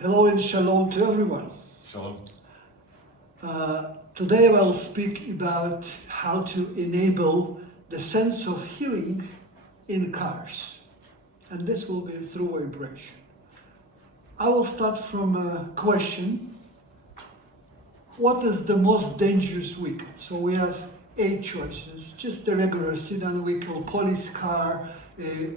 Hello and shalom to everyone. Shalom. Today I will speak about how to enable the sense of hearing in cars. And this will be through vibration. I will start from a question. What is the most dangerous vehicle? So we have 8 choices. Just the regular sedan vehicle, police car, a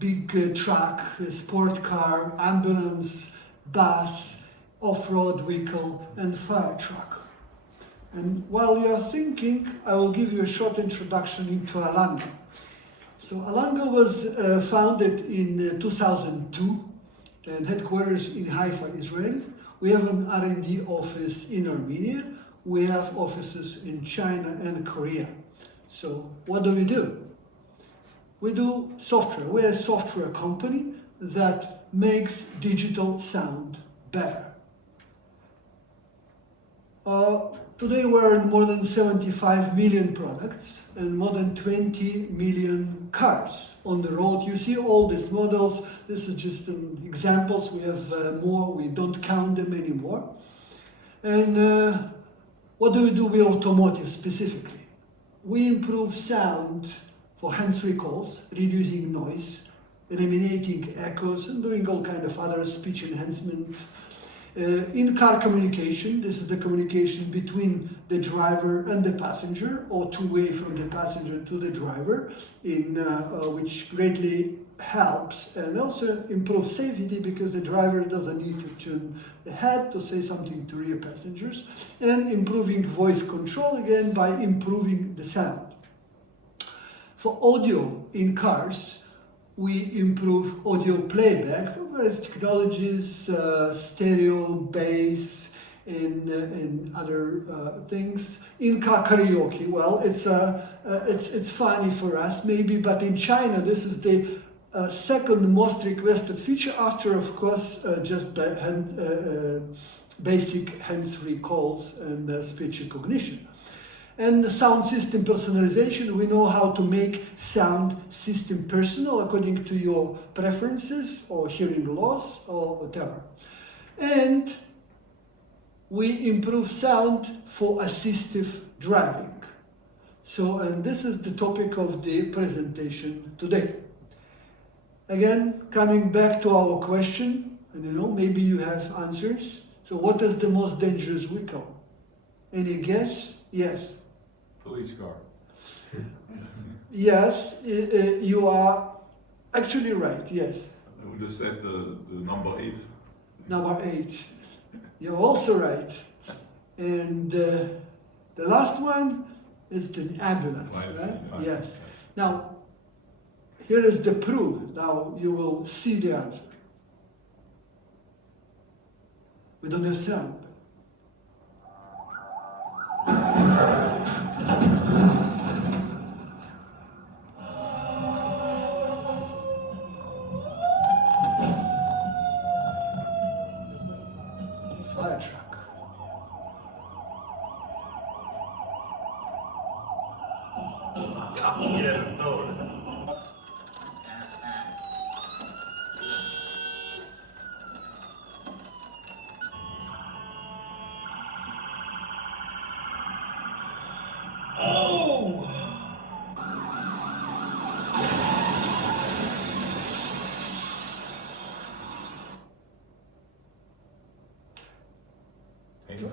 big truck, a sport car, ambulance, bus, off-road vehicle, and fire truck. And while you are thinking, I will give you a short introduction into Alango. So Alango was founded in 2002 and headquarters in Haifa, Israel. We have an R&D office in Armenia. We have offices in China and Korea. So what do? We do software. We're a software company that makes digital sound better. Today we're in more than 75 million products and more than 20 million cars on the road. You see all these models. This is just examples. We have more. We don't count them anymore. And what do with automotive specifically? We improve sound for hands-free calls, reducing noise, eliminating echoes, and doing all kind of other speech enhancement. In-car communication, this is the communication between the driver and the passenger, or two-way from the passenger to the driver, which greatly helps and also improves safety because the driver doesn't need to turn the head to say something to rear passengers, and improving voice control again by improving the sound. For audio in cars, we improve audio playback for various technologies, stereo, bass, and other things. In-car karaoke, well, it's funny for us maybe, but in China this is the second most requested feature after, of course, just basic hands-free calls and speech recognition. And the sound system personalization, we know how to make sound system personal according to your preferences or hearing loss or whatever. And we improve sound for assistive driving. So, and this is the topic of the presentation today. Again, coming back to our question, and maybe you have answers. So what is the most dangerous vehicle? Any guess? Yes. Police car. Yes, you are actually right, yes. I would have said the number 8. Number 8. You're also right. And the last one is the ambulance, right? Yes. Now, here is the proof. Now you will see the answer. We don't have sound. Fire truck.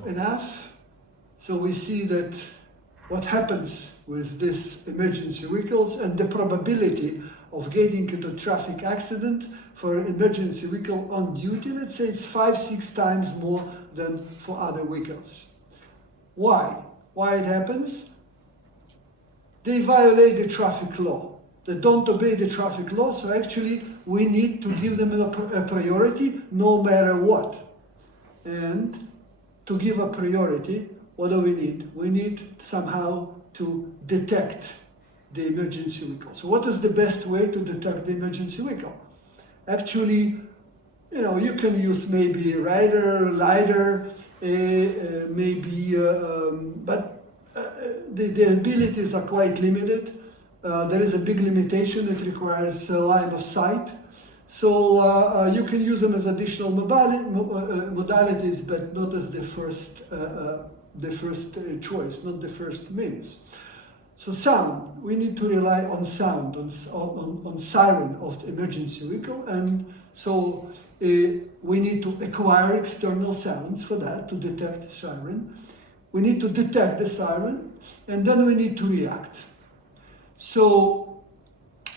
Enough. So we see that what happens with these emergency vehicles and the probability of getting into a traffic accident for an emergency vehicle on duty, let's say it's 5-6 times more than for other vehicles. Why? Why it happens? They violate the traffic law. They don't obey the traffic law, so actually we need to give them a priority no matter what. And to give a priority, what do we need? We need somehow to detect the emergency vehicle. So what is the best way to detect the emergency vehicle? Actually, you can use maybe radar, LiDAR, but the abilities are quite limited. There is a big limitation. It requires a line of sight. So you can use them as additional modalities, but not as the first choice, not the first means. So sound, we need to rely on sound, on siren of the emergency vehicle, and so we need to acquire external sounds for that to detect the siren. We need to detect the siren, and then we need to react. So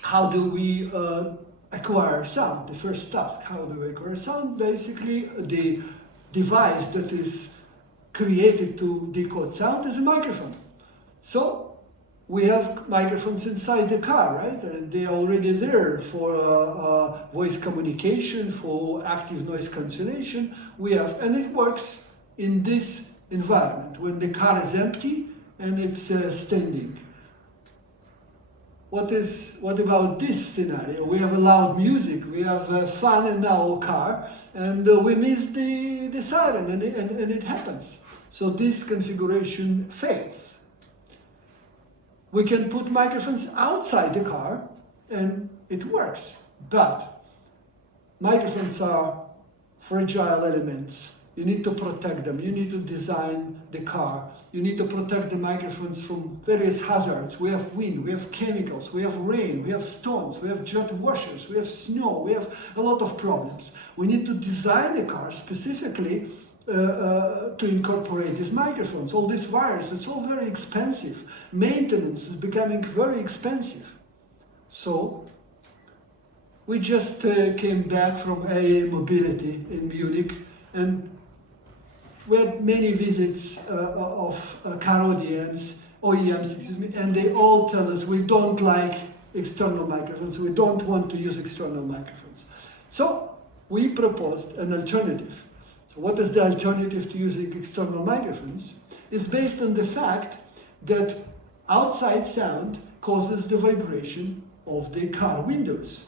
how do we acquire sound? The first task, how do we acquire sound? Basically, the device that is created to decode sound is a microphone. So we have microphones inside the car, right? And they are already there for voice communication, for active noise cancellation. And it works in this environment when the car is empty and it's standing. What about this scenario? We have loud music, we have fun in our car, and we miss the siren, and it happens. So this configuration fails. We can put microphones outside the car, and it works. But microphones are fragile elements. You need to protect them. You need to design the car. You need to protect the microphones from various hazards. We have wind, we have chemicals, we have rain, we have stones, we have jet washers, we have snow, we have a lot of problems. We need to design the car specifically to incorporate these microphones. All these wires, it's all very expensive. Maintenance is becoming very expensive. So we just came back from AA Mobility in Munich, and we had many visits of car OEMs, and they all tell us we don't like external microphones, we don't want to use external microphones. So we proposed an alternative. So what is the alternative to using external microphones? It's based on the fact that outside sound causes the vibration of the car windows.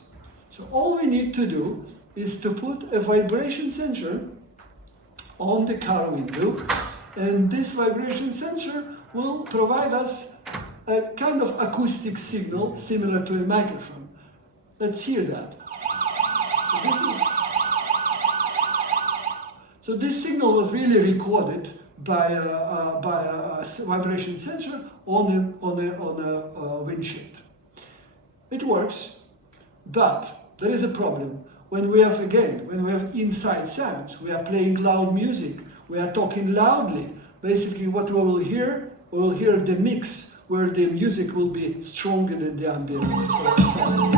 So all we need to do is to put a vibration sensor on the car window, and this vibration sensor will provide us a kind of acoustic signal similar to a microphone. Let's hear that. So this signal was really recorded by a vibration sensor on a windshield. It works, but there is a problem. When we have inside sounds, we are playing loud music, we are talking loudly. Basically what we'll hear the mix where the music will be stronger than the ambient sound.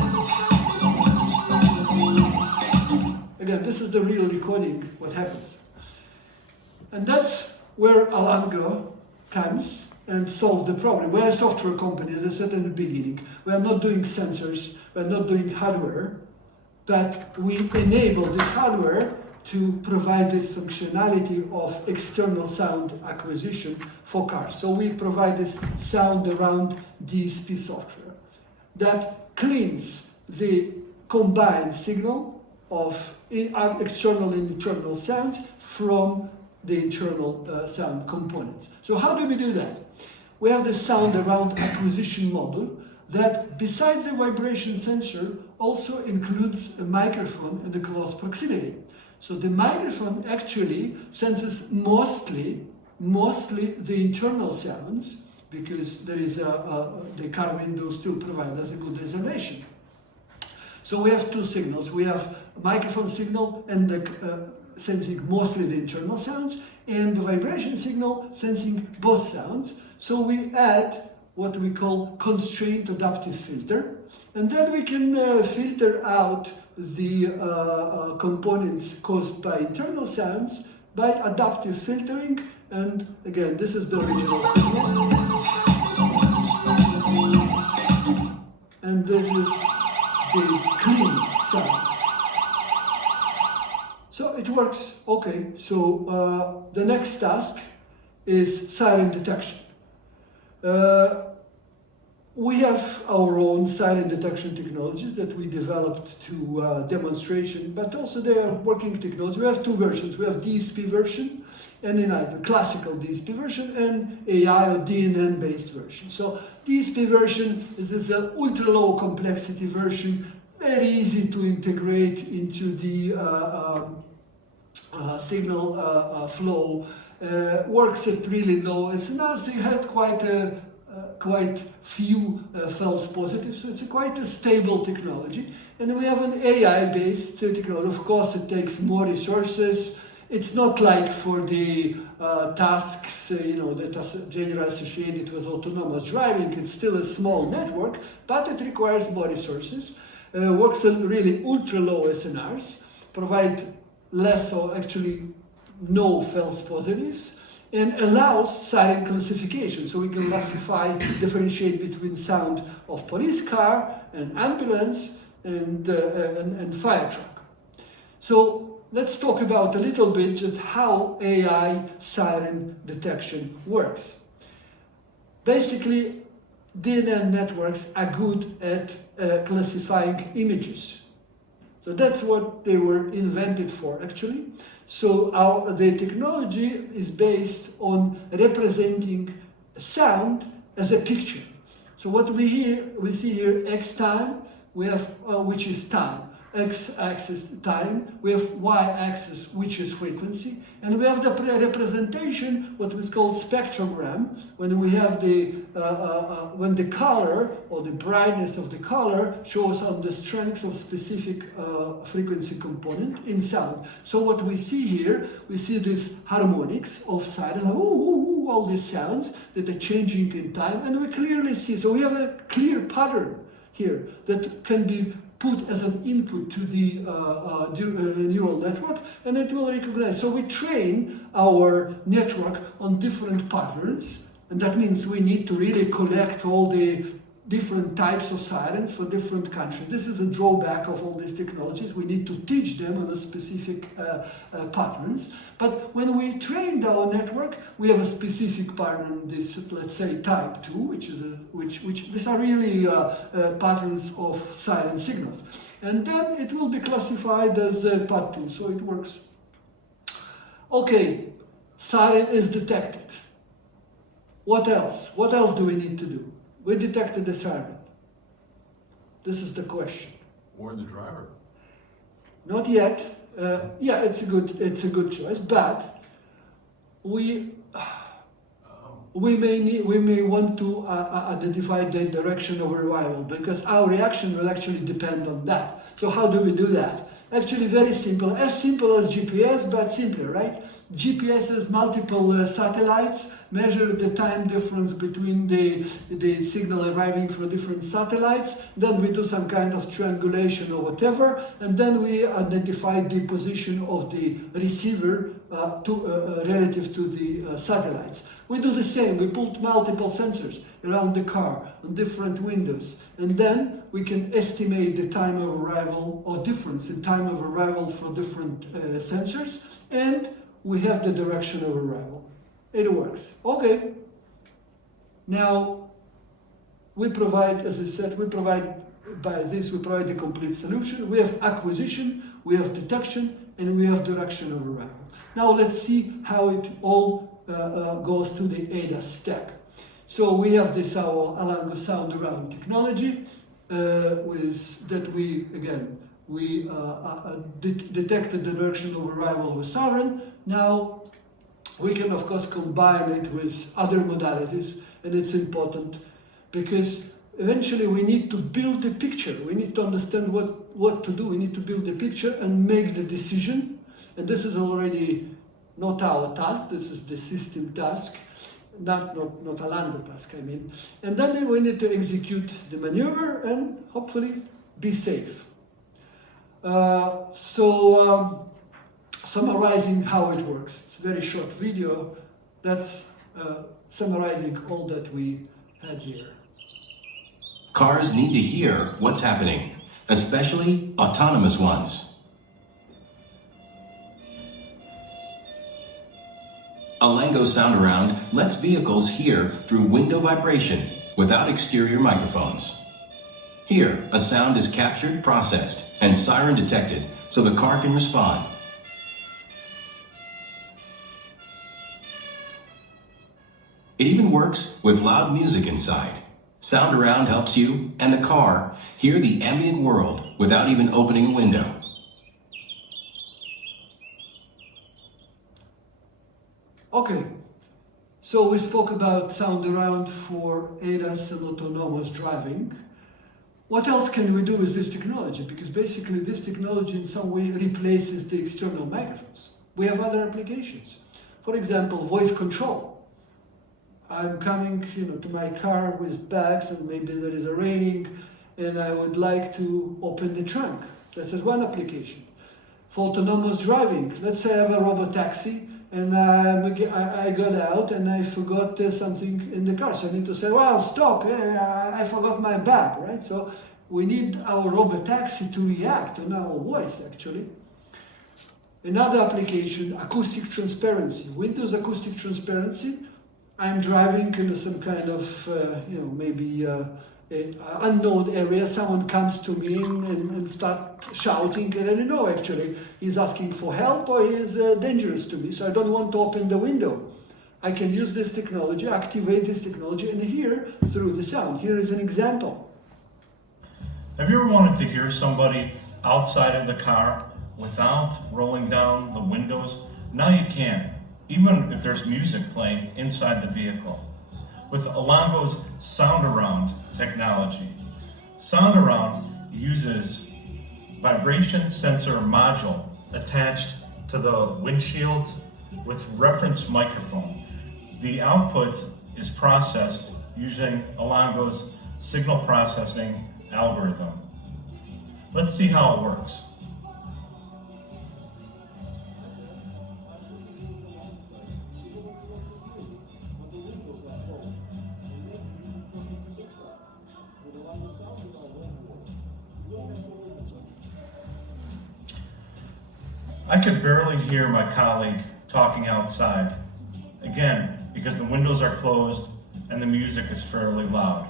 Again, this is the real recording, what happens. And that's where Alango comes and solves the problem. We're a software company, as I said in the beginning. We are not doing sensors, we're not doing hardware, but we enable this hardware to provide this functionality of external sound acquisition for cars. So we provide this sound around DSP software that cleans the combined signal of external and internal sounds from the internal sound components. So how do we do that? We have the sound around acquisition module that, besides the vibration sensor, also includes a microphone in the close proximity. So the microphone actually senses mostly the internal sounds, because there is the car window still provides us a good isolation. So we have two signals. We have a microphone signal and the sensing mostly the internal sounds, and the vibration signal sensing both sounds. So we add what we call constraint adaptive filter, and then we can filter out the components caused by internal sounds by adaptive filtering. And again, this is the original signal, and this is the clean sound. So it works. Okay, so the next task is siren detection. We have our own siren detection technologies that we developed to demonstration, but also they are working technology. We have two versions. We have DSP version and a classical DSP version, and AI or DNN based version. So DSP version is an ultra low complexity version very easy to integrate into the signal flow, works at really low resonance. It had quite few false positives, so it's quite a stable technology. And we have an AI-based technology. Of course, it takes more resources. It's not like for the tasks, that are generally associated with autonomous driving. It's still a small network, but it requires more resources. Works at really ultra-low SNRs, provide less or actually no false positives, and allows Siren classification. So we can classify, differentiate between sound of police car and ambulance and fire truck. So let's talk about a little bit just how AI Siren detection works. Basically, DNN networks are good at classifying images. So that's what they were invented for, actually. So the technology is based on representing sound as a picture. So what we see here, X time, we have which is time, X-axis time, we have Y-axis, which is frequency, and we have the representation, what is called spectrogram, when we have when the color or the brightness of the color shows on the strength of specific frequency component in sound. So what we see here, we see these harmonics of siren, all these sounds that are changing in time, and we clearly see, so we have a clear pattern here that can be put as an input to the neural network, and it will recognize. So we train our network on different patterns, and that means we need to really collect all the different types of sirens for different countries. This is a drawback of all these technologies. We need to teach them on a specific patterns. But when we trained our network, we have a specific pattern, this, let's say, type 2, which these are really patterns of siren signals. And then it will be classified as part 2, so it works. Okay, siren is detected. What else? What else do we need to do? We detected the siren. This is the question. Warn the driver. Not yet. Yeah, it's a good choice, but we may want to identify the direction of arrival, because our reaction will actually depend on that. So how do we do that? Actually, very simple as GPS, but simpler, right? GPS has multiple satellites, measure the time difference between the signal arriving from different satellites, then we do some kind of triangulation or whatever, and then we identify the position of the receiver relative to the satellites. We do the same, we put multiple sensors around the car on different windows, and then we can estimate the time of arrival or difference in time of arrival for different sensors, and we have the direction of arrival. It works. Okay. Now, we provide, as I said, we provide the complete solution. We have acquisition, we have detection, and we have direction of arrival. Now let's see how it all goes to the ADAS stack. So we have this our Alango sound around technology that we detected the direction of arrival with Siren. Now we can of course combine it with other modalities, and it's important because eventually we need to build a picture. We need to understand what to do. We need to build a picture and make the decision. And this is already not our task. This is the system task, not Alango task, I mean. And then we need to execute the maneuver and hopefully be safe. Summarizing how it works. It's a very short video that's summarizing all that we had here. Cars need to hear what's happening, especially autonomous ones. Alango Sound Around lets vehicles hear through window vibration without exterior microphones. Here, a sound is captured, processed, and siren detected so the car can respond. It even works with loud music inside. Sound Around helps you and the car hear the ambient world without even opening a window. Okay, so we spoke about sound around for ADAS and autonomous driving. What else can we do with this technology? Because basically this technology in some way replaces the external microphones. We have other applications. For example, voice control. I'm coming to my car with bags and maybe there is a raining and I would like to open the trunk. That's one application. For autonomous driving, let's say I have a robot taxi and I got out and I forgot something in the car. So I need to say, well, stop, I forgot my bag, right? So we need our robot taxi to react on our voice, actually. Another application, acoustic transparency. Windows acoustic transparency. I'm driving in some kind of, maybe unknown area. Someone comes to me and start shouting, and I don't know actually, he's asking for help or he's dangerous to me, so I don't want to open the window. I can use this technology, activate this technology, and hear through the sound. Here is an example. Have you ever wanted to hear somebody outside of the car without rolling down the windows? Now you can, even if there's music playing inside the vehicle. With Elango's Sound Around technology. Sound Around uses vibration sensor module attached to the windshield with reference microphone. The output is processed using Elango's signal processing algorithm. Let's see how it works. I could barely hear my colleague talking outside, again, because the windows are closed and the music is fairly loud.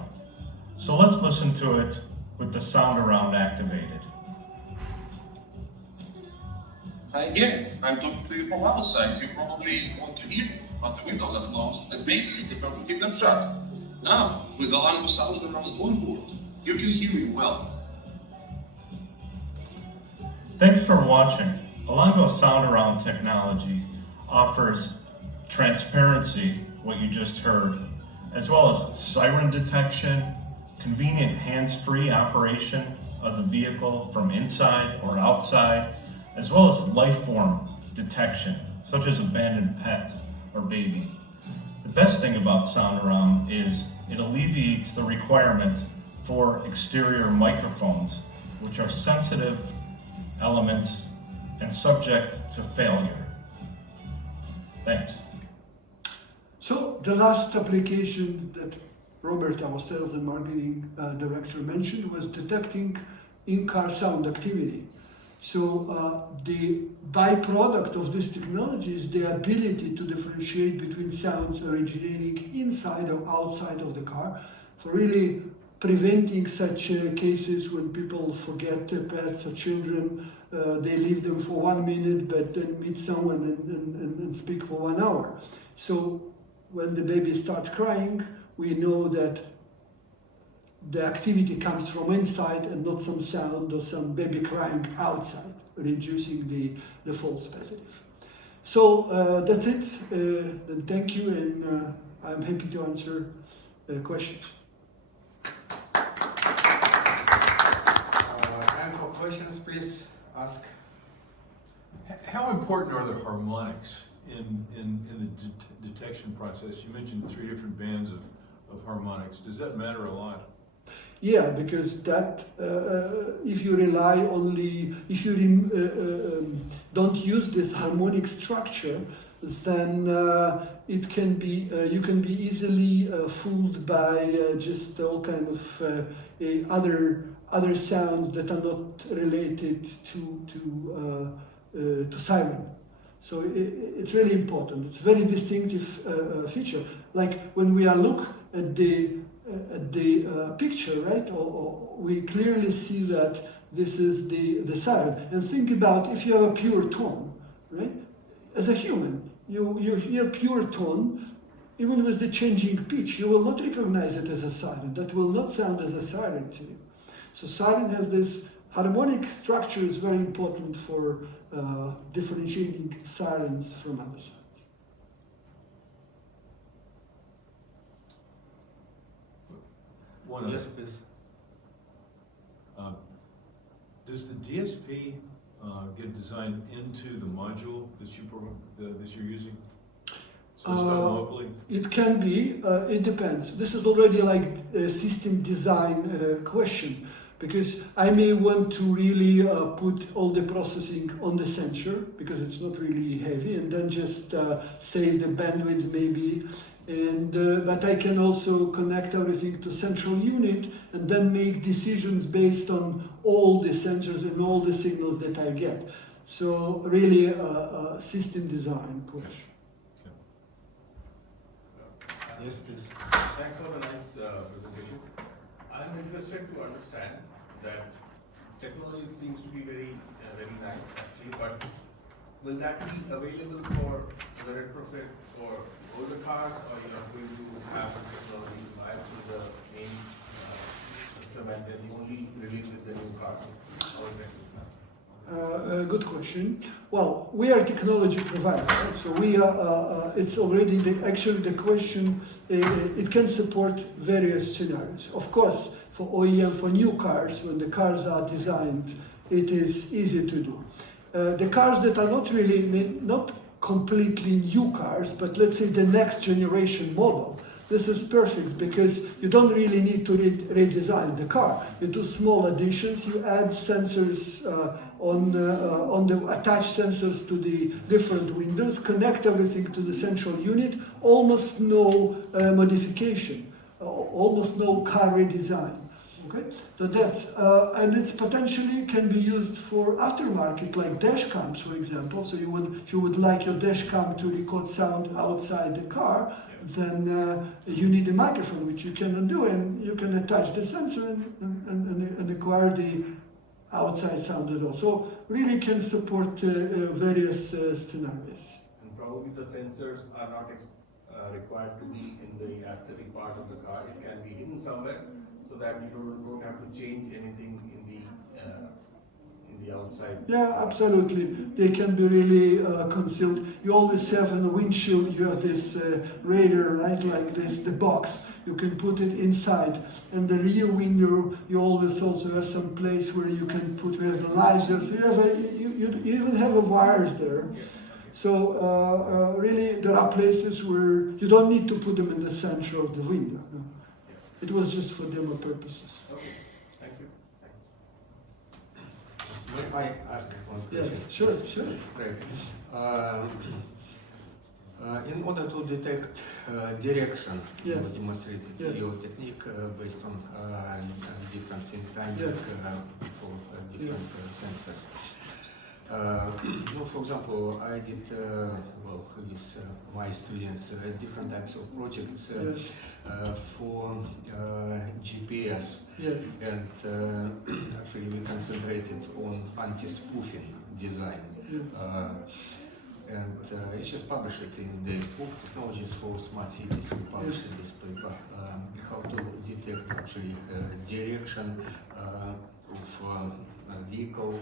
So let's listen to it with the sound around activated. Hi again, I'm talking to you from outside. You probably want to hear, but the windows are closed and maybe you prefer to keep them shut. Now, with the line of sound around on board, you can hear me well. Thanks for watching. Elango Sound Around technology offers transparency, what you just heard, as well as siren detection, convenient hands-free operation of the vehicle from inside or outside, as well as life form detection, such as abandoned pet or baby. The best thing about Sound Around is it alleviates the requirement for exterior microphones, which are sensitive elements and subject to failure. Thanks. So the last application that Robert, our sales and marketing director, mentioned was detecting in-car sound activity. So the byproduct of this technology is the ability to differentiate between sounds originating inside or outside of the car for really preventing such cases when people forget pets or children. They leave them for 1 minute but then meet someone and speak for 1 hour. So when the baby starts crying, we know that the activity comes from inside and not some sound or some baby crying outside, reducing the false positive. So that's it. Then thank you, and I'm happy to answer questions. Time for questions, please ask. How important are the harmonics in the detection process? You mentioned 3 different bands of harmonics. Does that matter a lot? Yeah, because that if you rely only, if you don't use this harmonic structure, then it can be you can be easily fooled by just all kind of other sounds that are not related to Siren. So it's really important. It's a very distinctive feature. Like when we look at the picture, right? Or we clearly see that this is the siren. And think about if you have a pure tone, right? As a human, you hear pure tone, even with the changing pitch, you will not recognize it as a siren. That will not sound as a siren to you. So siren has this Harmonic structure is very important for differentiating sirens from other sounds. One Yes, other. please. Does the DSP get designed into the module that that you're using? So it's done locally? It can be, it depends. This is already like a system design question, because I may want to really put all the processing on the sensor, because it's not really heavy, and then just save the bandwidth maybe. And but I can also connect everything to central unit and then make decisions based on all the sensors and all the signals that I get. So really a system design question. Yes, please. Thanks for the nice presentation. I'm interested to understand that technology seems to be very nice actually, but will that be available for the retrofit for older cars, or you are going to have this technology live through the main system and then you only release with the new cars? How is that? Good question. Well, we are technology provider, right? So we are. It's already actually the question. It can support various scenarios. Of course, for OEM, for new cars, when the cars are designed, it is easy to do. The cars that are not completely new cars, but let's say the next generation model. This is perfect because you don't really need to redesign the car. You do small additions, you add sensors on the attached sensors to the different windows, connect everything to the central unit, almost no modification, almost no car redesign. Okay, so that's and it's potentially can be used for aftermarket, like dash cams, for example. So if you would like your dash cam to record sound outside the car, then you need a microphone, which you cannot do, and you can attach the sensor and acquire the outside sound as well. So really can support various scenarios. And probably the sensors are not required to be in the aesthetic part of the car. It can be hidden somewhere, so that you don't have to change anything in the outside. Yeah, absolutely. They can be really concealed. You always have in the windshield, you have this radar, right, like this, the box. You can put it inside. And the rear window, you always also have some place where you can put the lasers. You even have wires there. So really, there are places where you don't need to put them in the center of the window. No. It was just for demo purposes. Okay, thank you. Thanks. May I ask one Yes, question? sure. Great. In order to detect direction, Yes. you demonstrated Yes. your technique based on difference in timing Yes. for different sensors. For example, I did with my students different types of projects Yes. for GPS, Yes. and actually we concentrated on anti-spoofing design. Yes. And it's just published it in the book Technologies for Smart Cities. We published this paper, how to detect actually direction of a vehicle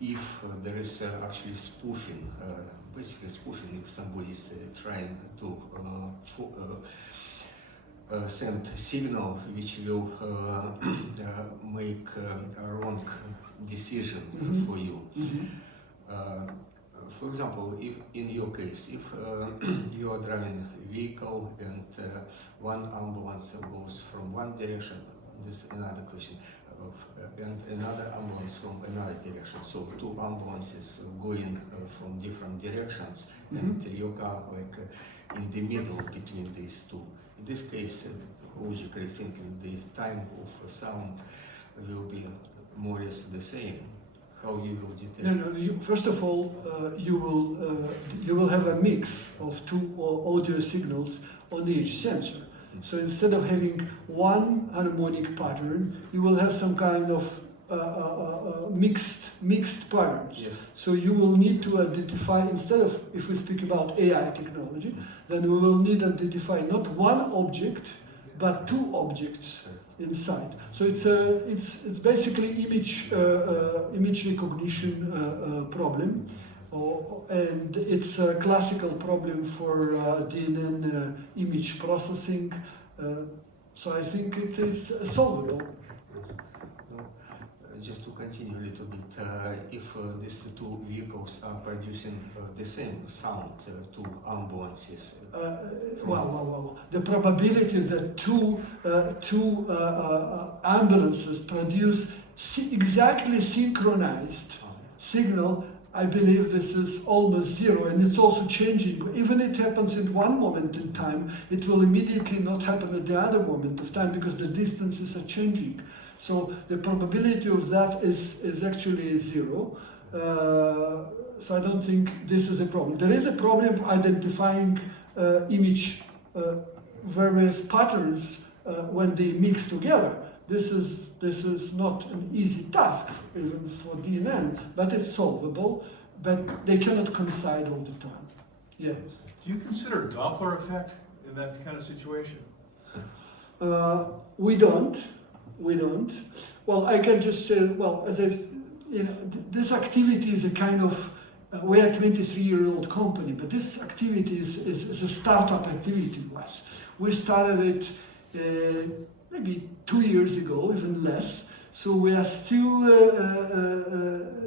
if there is actually spoofing. Basically spoofing if somebody is trying to send signal which will make a wrong decision for you. For example, if in your case, if you are driving a vehicle and one ambulance goes from one direction, this is another question, and another ambulance from another direction. So two ambulances going from different directions, and your car like in the middle between these two. In this case, logically thinking, the time of sound will be more or less the same. How you will detect? No. First of all, you will have a mix of two audio signals on each sensor. So instead of having one harmonic pattern, you will have some kind of mixed patterns. Yes. So you will need to identify, instead of, if we speak about AI technology, then we will need to identify not one object, but two objects inside. So it's basically image recognition problem, and it's a classical problem for DNN image processing. So I think it is solvable. Just to continue a little bit, if these two vehicles are producing the same sound to ambulances. Well. The probability that two ambulances produce exactly synchronized signal, I believe this is almost zero, and it's also changing. Even it happens in one moment in time, it will immediately not happen at the other moment of time because the distances are changing. So the probability of that is actually zero. So I don't think this is a problem. There is a problem identifying image various patterns when they mix together. This is not an easy task even for DNN, but it's solvable. But they cannot coincide all the time. Yeah. Do you consider Doppler effect in that kind of situation? We don't. Well, I can just say, well, as I, this activity is a kind of, we are a 23-year-old company, but this activity is a startup activity to us. We started it maybe 2 years ago, even less. So we are still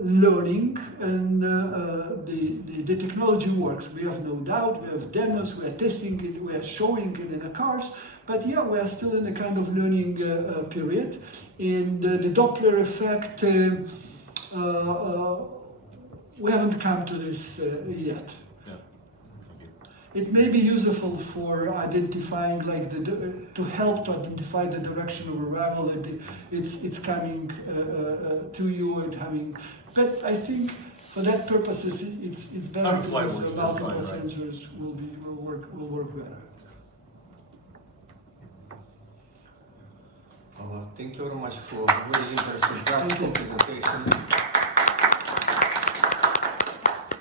learning, and the technology works. We have no doubt. We have demos. We are testing it. We are showing it in the cars. But yeah, we are still in a kind of learning period. And the Doppler effect, we haven't come to this yet. Yeah. It may be useful for identifying, like to help to identify the direction of arrival, and it's coming to you and having. But I think for that purpose, it's better Time of flight because works the just multiple fine, right? sensors will work better. Thank you very much for very interesting practical presentation.